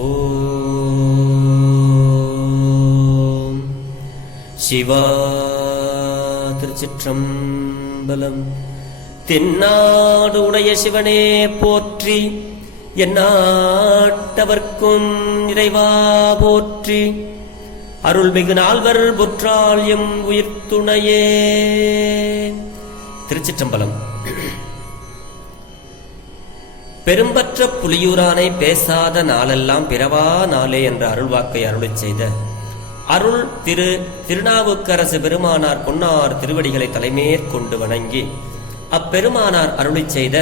ஓம் சிவா. திருச்சிற்றம்பலம். தென்னாடு உடைய சிவனே போற்றி, எந்நாட்டவர்க்கும் இறைவா போற்றி. அருள்மிகு நால்வர் பொற்றால் எம் உயிர்த்துணையே. திருச்சிற்றம்பலம். பெரும்பற்ற புலியூரானை பேசாத நாளெல்லாம் பிறவா நாளே என்ற அருள்வாக்கை அருளைச் செய்த அருள் திருநாவுக்கரசு பெருமானார் பொன்னார் திருவடிகளை தலைமேற்கொண்டு வணங்கி அப்பெருமானார் அருளிச் செய்த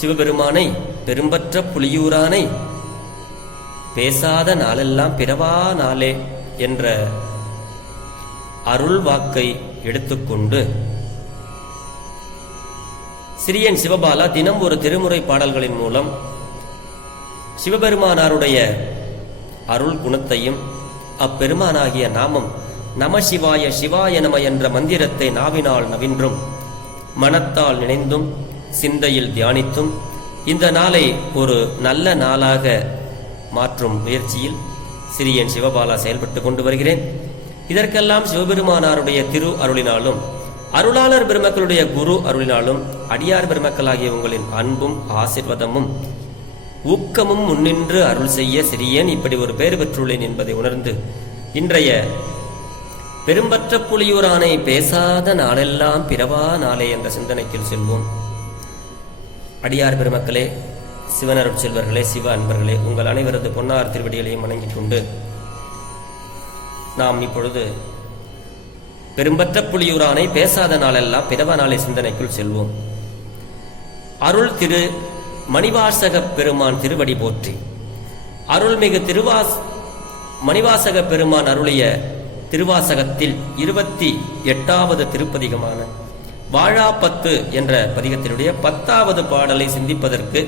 சிவபெருமானை பெரும்பற்ற புலியூரானை பேசாத நாளெல்லாம் பிறவா நாளே என்ற அருள் வாக்கை எடுத்துக்கொண்டு சிறியன் சிவபாலா தினம் ஒரு திருமுறை பாடல்களின் மூலம் சிவபெருமானாருடைய அருள் குணத்தையும் அப்பெருமானாகிய நாமம் நம சிவாய சிவாய நம என்ற மந்திரத்தை நாவினால் நவின்றும் மனத்தால் நினைந்தும் சிந்தையில் தியானித்தும் இந்த நாளை ஒரு நல்ல நாளாக மாற்றும் முயற்சியில் சிறியன் சிவபாலா செயல்பட்டு கொண்டு வருகிறேன். இதற்கெல்லாம் சிவபெருமானாருடைய திரு அருளினாலும் அருளாளர் பெருமக்களுடைய குரு அருளினாலும் அடியார் பெருமக்களாகிய உங்களின் அன்பும் ஆசீர்வாதமும் ஊக்கமும் முன்னின்று அருள் செய்ய சிறியன் இப்படி ஒரு பெயர் பெற்றுள்ளேன் என்பதை உணர்ந்து இன்றைய பெரும்பற்ற புலியூரானை பேசாத நாளெல்லாம் பிறவா நாளே என்ற சிந்தனைக்கு செல்வோம். அடியார் பெருமக்களே, சிவனருட் செல்வர்களே, சிவ அன்பர்களே, உங்கள் அனைவரது பொன்னார் திருவடிகளையும் வணங்கிக் கொண்டு நாம் இப்பொழுது பெரும்பற்ற புலியூரானை பேசாத நாளெல்லாம் பிறவா நாளை சிந்தனைக்குள் செல்வோம். அருள் திரு மணிவாசக பெருமான் திருவடி போற்றி. அருள்மிகு மணிவாசக பெருமான் அருளிய திருவாசகத்தில் 28வது திருப்பதிகமான வாழாப்பத்து என்ற பதிகத்தினுடைய 10வது பாடலை சிந்திப்பதற்கு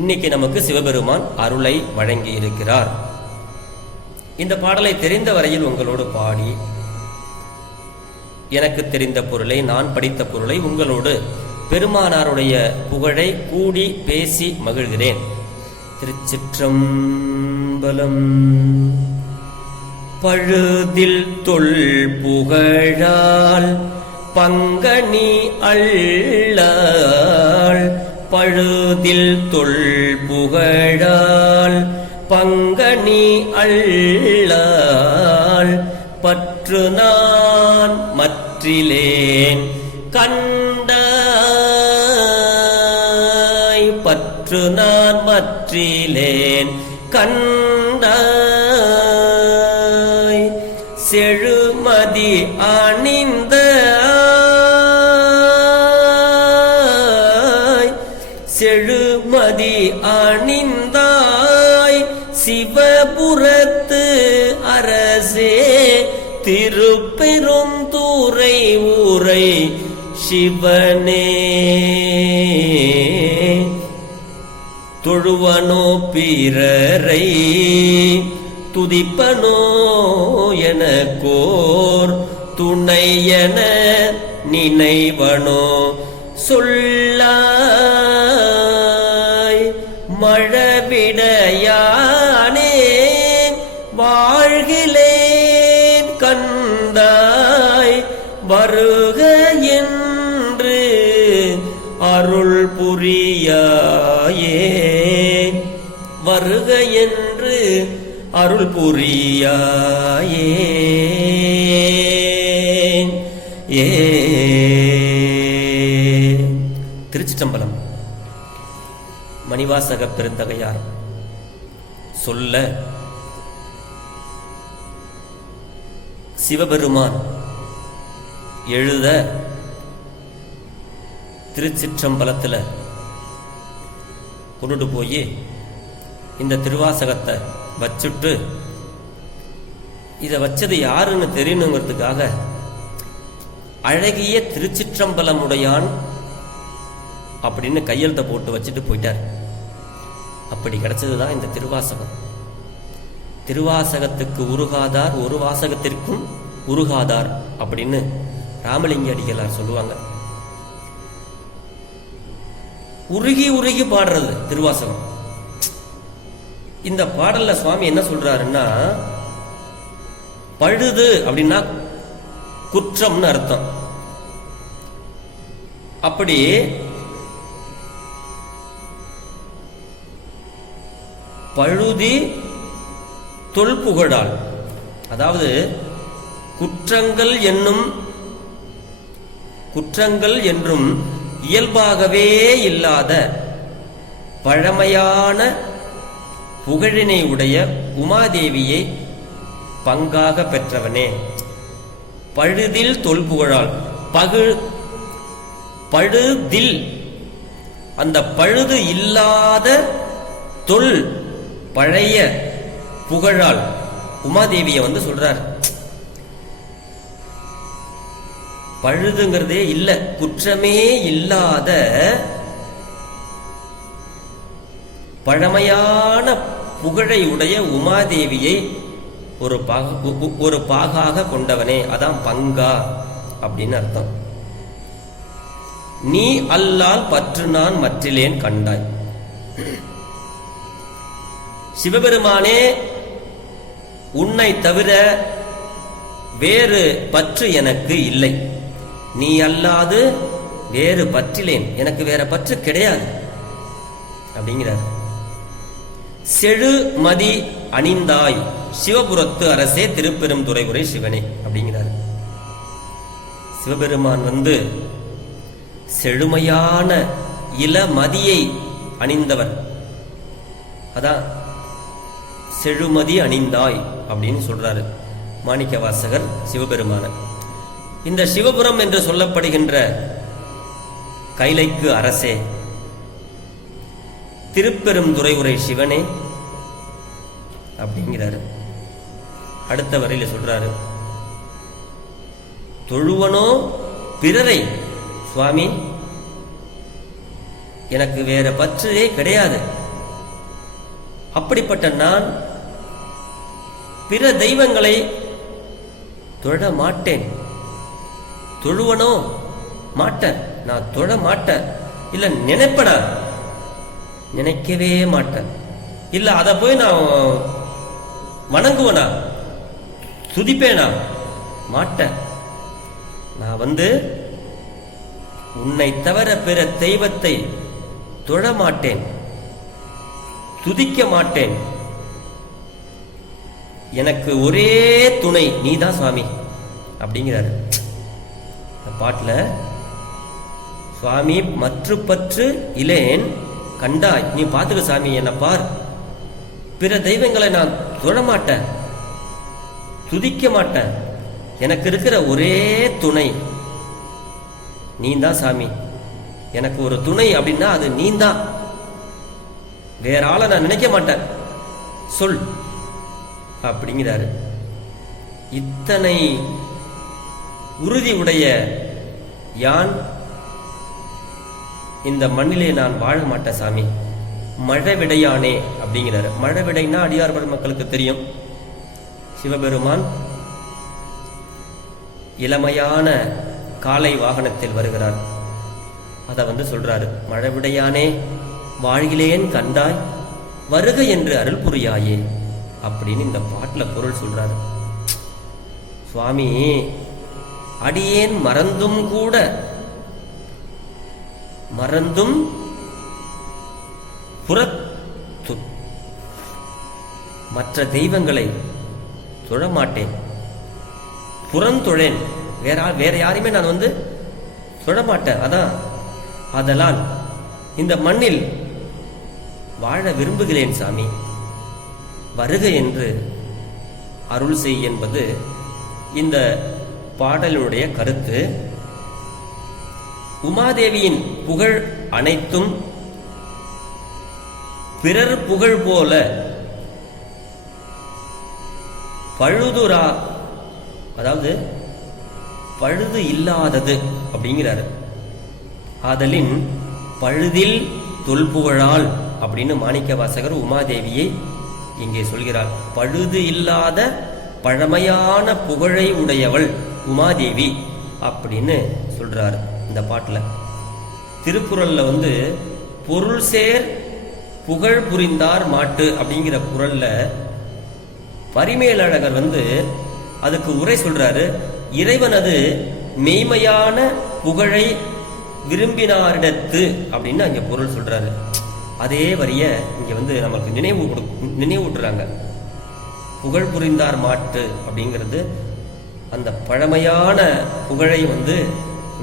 இன்னைக்கு நமக்கு சிவபெருமான் அருளை வழங்கி இருக்கிறார். இந்த பாடலை தெரிந்த வரையில் உங்களோடு பாடி எனக்கு தெரிந்த பொருளை, நான் படித்த பொருளை உங்களோடு பெருமானாருடைய புகழை கூடி பேசி மகிழ்கிறேன். திருச்சிற்றம்பலம். பழுதில் தொல் புகழால் பங்கனி அள்ளாள், பழுதில் தொல் புகழால் பங்கனி அள்ளாள், பற்று நான் மற்றிலேன் கண்டாய், பற்று நான் மற்றிலேன் கண்டாய், செழுமதி அணிந்த செழுமதி அணிந்தாய், சிவபுரத்து அரசே திருப்பெரும் தூரை ஊரை சிவனே, தொழுவனோ பிறரை துதிப்பனோ எனக்கோர் துணையென நினைவனோ சொல்லாய், மழவிடையானே வாழ்கிலேன் கண்டாய், வருக என்று அருள் புரியாயே, வருக என்று அருள் புரியாயே. திருச்சிற்றம்பலம். மணிவாசக பெருந்தகையார் சொல்ல சிவபெருமான் எழுத திருச்சிற்றம்பலத்தில் கொண்டு போய் இந்த திருவாசகத்தை வச்சுட்டு இதை வச்சது யாருன்னு தெரியணுங்கிறதுக்காக அழகிய திருச்சிற்றம்பலமுடையான் அப்படின்னு கையெழுத்தை போட்டு வச்சுட்டு போயிட்டார். அப்படி கிடைச்சதுதான் இந்த திருவாசகம். திருவாசகத்துக்கு உருகாதார் ஒரு வாசகத்திற்கும் உருகாதார் அப்படின்னு ராமலிங்க அடிகளார் சொல்லுவாங்க. உருகி உருகி பாடுறது திருவாசகம். இந்த பாடல்ல சுவாமி என்ன சொல்றாருன்னா, பழுது அப்படின்னா குற்றம்னு அர்த்தம். அப்படி பழுதி தொல்புகழால், அதாவது குற்றங்கள் என்றும் இயல்பாகவே இல்லாத பழமையான புகழினை உடைய உமாதேவியை பங்காக பெற்றவனே. பழுதில் தொல்புகழால், பழுதில் அந்த பழுது இல்லாத தொல் பழைய புகழால் உமாதேவியை சொல்றார். பழுதுங்கிறதே இல்ல, குற்றமே இல்லாத பழமையான புகழை உடைய உமாதேவியை ஒரு பாகாக கொண்டவனே, அதான் பங்கா அப்படின்னு அர்த்தம். நீ அல்லால் பற்று நான் மற்றிலேன் கண்டாய். சிவபெருமானே, உன்னை தவிர வேறு பற்று எனக்கு இல்லை. நீ அல்லாது வேறு பற்றிலேன், எனக்கு வேற பற்று கிடையாது அப்படிங்கிறார். செழு மதி அணிந்தாய் சிவபுரத்து அரசே திருப்பெரும் துறையுரை சிவனே அப்படிங்கிறார். சிவபெருமான் செழுமையான இளமதியை அணிந்தவர். அதான் செழுமதி அணிந்தாய் அப்படின்னு சொல்றாரு மாணிக்க வாசகர் சிவபெருமான. இந்த சிவபுரம் என்று சொல்லப்படுகின்ற கைலைக்கு அரசே, திருப்பெரும் துறையுரை சிவனே அப்படிங்கிறாரு. அடுத்த வரையில சொல்றாரு, தொழுவனோ பிறரை. சுவாமி, எனக்கு வேற பற்றே கிடையாது. அப்படிப்பட்ட நான் பிற தெய்வங்களை தொழ மாட்டேன். தொழுவனோ மாட்டேன், நான் தொழ மாட்டேன். இல்ல நினைப்பனா, நினைக்கவே மாட்டேன். இல்ல அதை போய் நான் வணங்குவனா, துதிப்பேனா, மாட்டேன். நான் உன்னை தவிர பிற தெய்வத்தை தொழ மாட்டேன், துதிக்க மாட்டேன். எனக்கு ஒரே துணை நீதான் சுவாமி அப்படிங்கிறாரு பாட்டுல. சுவாமி, மற்ற பற்று இலேன் கண்டாய். நீ பாத்துக்க சாமி, என்ன பார். பிற தெய்வங்களை நான் தொழ மாட்டேன், துதிக்க மாட்டேன். எனக்கு இருக்கிற ஒரே துணை நீதான் சாமி. எனக்கு ஒரு துணை அப்படின்னா அது நீதான். வேற ஆளை நான் நினைக்க மாட்டேன், சொல் அப்படிங்கிறாரு. இத்தனை உறுதி உடைய யான் இந்த மண்ணிலே நான் வாழ மாட்டேன் சாமி. மழை விடையானே அப்படிங்கிறாரு. மழை விடைன்னா அடியார் பெருமக்களுக்கு தெரியும். சிவபெருமான் இளமையான காலை வாகனத்தில் வருகிறார். அதை சொல்றாரு, மழை விடையானே வாழ்கிலேன் கண்டாய் வருக என்று அருள் புரியாயே அப்படின்னு இந்த பாட்டுல பொருள் சொல்றாரு. சுவாமி, அடியேன் மறந்தும் புறத்து மற்ற தெய்வங்களை தொழமாட்டேன், புறந்தொழேன். வேற யாரையுமே நான் தொழமாட்டேன். அதனால் இந்த மண்ணில் வாழ விரும்புகிறேன் சாமி, வருக என்று அருள் செய் என்பது இந்த பாடலுடைய கருத்து. உமாதேவியின் புகழ் அனைத்தும் பிறர் புகழ் போல பழுதுரா, அதாவது பழுது இல்லாதது அப்படிங்கிறாரு. ஆதலின் பழுதில் தொல்புகழால் அப்படின்னு மாணிக்க வாசகர் உமாதேவியை இங்கே சொல்கிறார். பழுது இல்லாத பழமையான புகழை உடையவள் உமாதேவி அப்படின்னு சொல்றாரு இந்த பாட்டுல. திருக்குறள்ல பொருள் சேர் புகழ் புரிந்தார் மாட்டு அப்படிங்கிற குறள்ல பரிமேலழகர் அதுக்கு உரை சொல்றாரு. இறைவனது மெய்மையான புகழை விரும்பினாரிடத்து அப்படின்னு அங்க பொருள் சொல்றாரு. அதே வரிய இங்க நமக்கு நினைவூட்டுறாங்க. புகழ் புரிந்தார் மாட்டு அப்படிங்கிறது அந்த பழமையான புகழை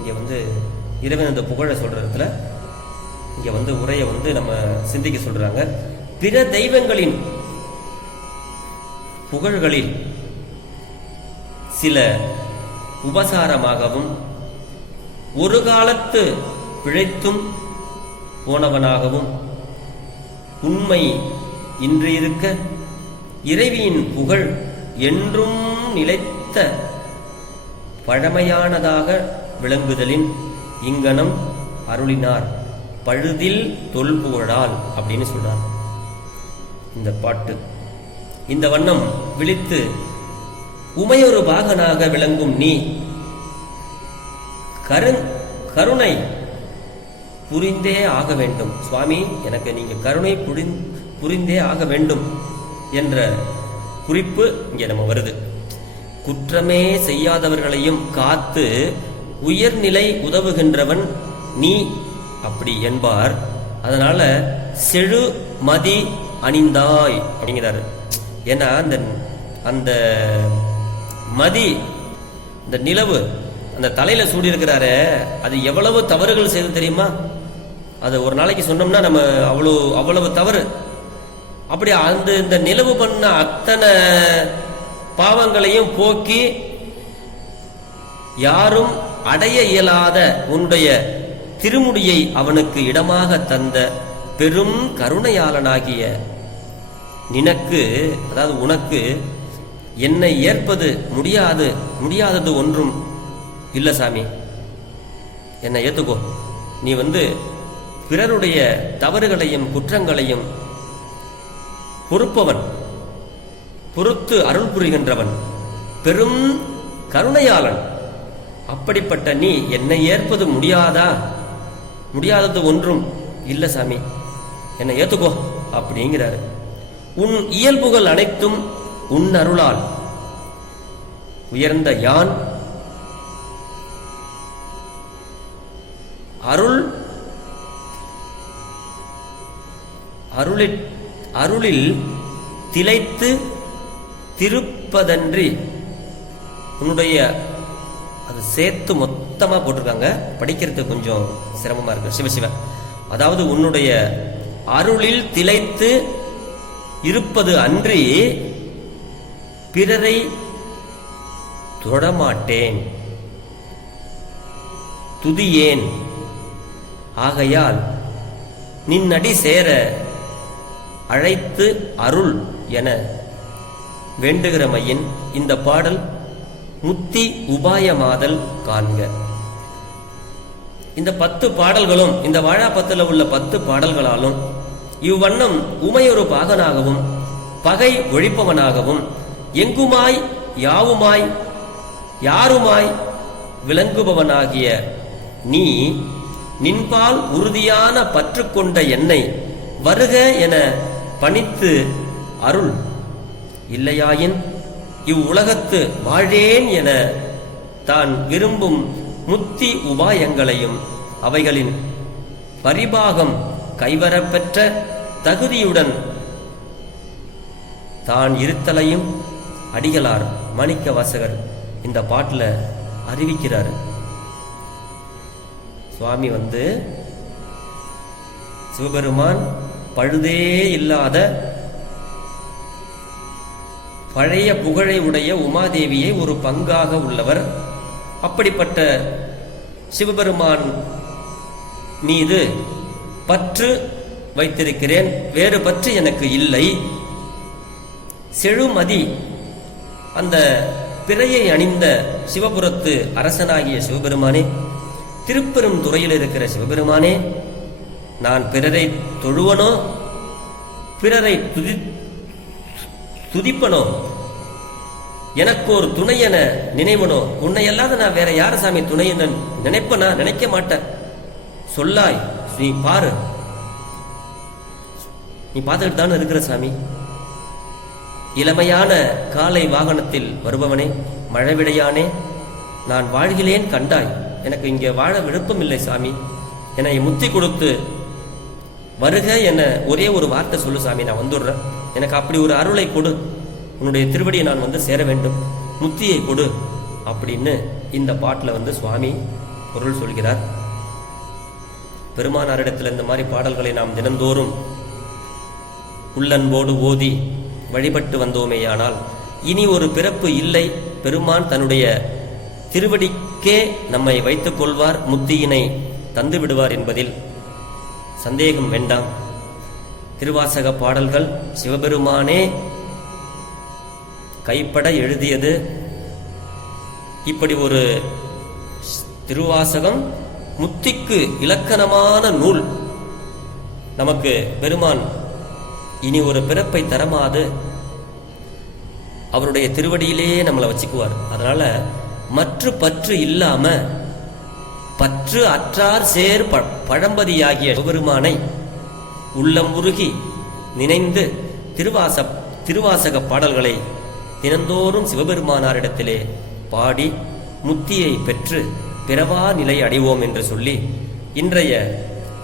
இங்க இறைவன் அந்த புகழை சொல்றதுல இங்க உரையை நம்ம சிந்திக்க சொல்றாங்க. பிற தெய்வங்களின் புகழ்களில் சில உபசாரமாகவும் ஒரு காலத்து பிழைத்தும் போனவனாகவும் உண்மை இன்று இருக்க இறைவியின் புகழ் என்றும் நிலைத்த பழமையானதாக விளங்குதலின் இங்கனம் அருளினார் பழுதில் தொல்புகழால் அப்படின்னு சொல்றார் இந்த பாட்டு. இந்த வண்ணம் விழித்து உமையொரு பாகனாக விளங்கும் நீ கருணை புரிந்தே ஆக வேண்டும். சுவாமி, எனக்கு நீங்க கருணை புரிந்தே ஆக வேண்டும் என்ற குறிப்பு இங்க வருது. குற்றமே செய்யாதவர்களையும் காத்து உயர்நிலை உதவுகின்றவன் நீ அப்படி என்பார். அதனால செழு மதி அணிந்தாய் அப்படிங்கிறாரு. ஏன்னா அந்த மதி, இந்த நிலவு அந்த தலையில சூடி இருக்கிறாரு, அது எவ்வளவு தவறுகள் செய்து தெரியுமா? அது ஒரு நாளைக்கு சொன்னோம்னா நம்ம அவ்வளவு தவறு. அப்படி இந்த நிலவு பண்ண அத்தனை பாவங்களையும் போக்கி யாரும் அடைய இயலாத உன்னுடைய திருமுடியை அவனுக்கு இடமாக தந்த பெரும் கருணையாளனாகிய நினக்கு, அதாவது உனக்கு என்னை ஏற்பது முடியாதது ஒன்றும் இல்ல சாமி, என்னை ஏத்துக்கோ. நீ பிறருடைய தவறுகளையும் குற்றங்களையும் பொறுப்பவன், பொறுத்து அருள் புரிகின்றவன், பெரும் கருணையாளன். அப்படிப்பட்ட நீ என்னை ஏற்பது முடியாதது ஒன்றும் இல்ல சாமி, என்னை ஏத்துக்கோ அப்படிங்கிறாரு. உன் இயல்புகள் அனைத்தும் உன் அருளால் உயர்ந்த யான் அருளில் திளைத்து திருப்பதன்றி உன்னுடைய, அது சேர்த்து மொத்தமா போட்டிருக்காங்க, படிக்கிறது கொஞ்சம் சிரமமா இருக்கு. சிவசிவ, அதாவது உன்னுடைய அருளில் திளைத்து இருப்பது அன்றி பிறரை தொடமாட்டேன், துதியேன். ஆகையால் நின்னடி சேர அழைத்து அருள் என வேண்டுகிறமையின் இந்த பாடல் முத்தி உபாயமாதல் காண்க. இந்த 10 பாடல்களும், இந்த வாழாப்பத்தில் உள்ள 10 பாடல்களாலும் இவ்வண்ணம் உமையொரு பாகனாகவும் பகை ஒழிப்பவனாகவும் எங்குமாய் யாவுமாய் யாருமாய் விளங்குபவனாகிய நீ நின்பால் உறுதியான பற்று கொண்ட என்னை வருக என பணித்து அருள். இல்லையாயின் இவ்வுலகத்து வாழேன் என தான் விரும்பும் முத்தி உபாயங்களையும் அவைகளின் பரிபாகம் கைவரப்பெற்ற தகுதியுடன் தான் இருத்தலையும் அடிகளார் மாணிக்க வாசகர் இந்த பாட்டுல அறிவிக்கிறார். சுவாமி சிவபெருமான் பழுதே இல்லாத பழைய புகழை உடைய உமாதேவியை ஒரு பங்காக உள்ளவர். அப்படிப்பட்ட சிவபெருமான் மீது பற்று வைத்திருக்கிறேன், வேறு பற்று எனக்கு இல்லை. செழுமதி, அந்த பிறையை அணிந்த சிவபுரத்து அரசனாகிய சிவபெருமானே, திருப்பெரும் துறையில் இருக்கிற சிவபெருமானே, நான் பிறரை தொழுவனோ பிறரை துதிப்பனோ எனக்கு ஒரு துணை என நினைவனோ, உன்னை அல்லாத நான் வேற யார சாமி துணை என நினைப்பனா? நினைக்க மாட்டேன். சொல்லாய் நீ பாரு. நீ பார்த்துக்கிட்டு தானே இருக்கிற சாமி. இளமையான காலை வாகனத்தில் வருபவனே, மழவிடையானே, நான் வாழ்கிறேன் கண்டாய், எனக்கு இங்கே வாழ விருப்பம் இல்லை சாமி, என்னை முத்தி கொடுத்து வருக என ஒரே ஒரு வார்த்தை சொல்லு சாமி, நான் வந்துடுறேன், எனக்கு அப்படி ஒரு அருளை கொடு, உன்னுடைய திருவடியை நான் வந்து சேர வேண்டும், முத்தியை கொடு அப்படின்னு இந்த பாட்டில் சுவாமி பொருள் சொல்கிறார். பெருமானாரிடத்தில் இந்த மாதிரி பாடல்களை நாம் தினந்தோறும் உள்ளன்போடு ஓதி வழிபட்டு வந்தோமேயானால் இனி ஒரு பிறப்பு இல்லை, பெருமான் தன்னுடைய திருவடிக்கே நம்மை வைத்துக் கொள்வார், முத்தியினை தந்து விடுவார் என்பதில் சந்தேகம் வேண்டாம். திருவாசக பாடல்கள் சிவபெருமானே கைப்பட எழுதியது. இப்படி ஒரு திருவாசகம் முத்திக்கு இலக்கணமான நூல். நமக்கு பெருமான் இனி ஒரு பிறப்பை தரமாது அவருடைய திருவடியிலேயே நம்மளை வச்சுக்குவார். அதனால மற்ற பற்று இல்லாம பற்று அற்றார் சேர் பழம்பதியாகிய சிவபெருமானை உள்ளம் உருகி நினைந்து திருவாசக பாடல்களை தினந்தோறும் சிவபெருமானாரிடத்திலே பாடி முத்தியை பெற்று பிறவா நிலை அடைவோம் என்று சொல்லி இன்றைய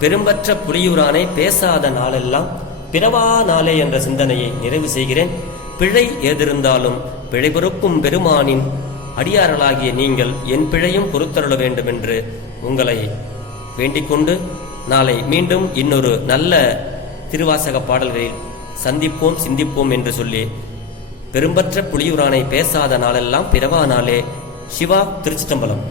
பெரும்பற்ற புலியூரானை பேசாத நாளெல்லாம் பிறவா நாளே என்ற சிந்தனையை நிறைவு செய்கிறேன். பிழை ஏதிருந்தாலும் பிழை பொறுக்கும் பெருமானின் அடியார்களாகிய நீங்கள் என் பிழையும் பொறுத்தருள வேண்டும் என்று உங்களை வேண்டிக்கொண்டு நாளை மீண்டும் இன்னொரு நல்ல திருவாசக பாடல்களில் சந்திப்போம் சிந்திப்போம் என்று சொல்லி பெரும்பற்ற புலியூரானை பேசாத நாளெல்லாம் பிறவா நாளே. சிவா, திருச்சிற்றம்பலம்.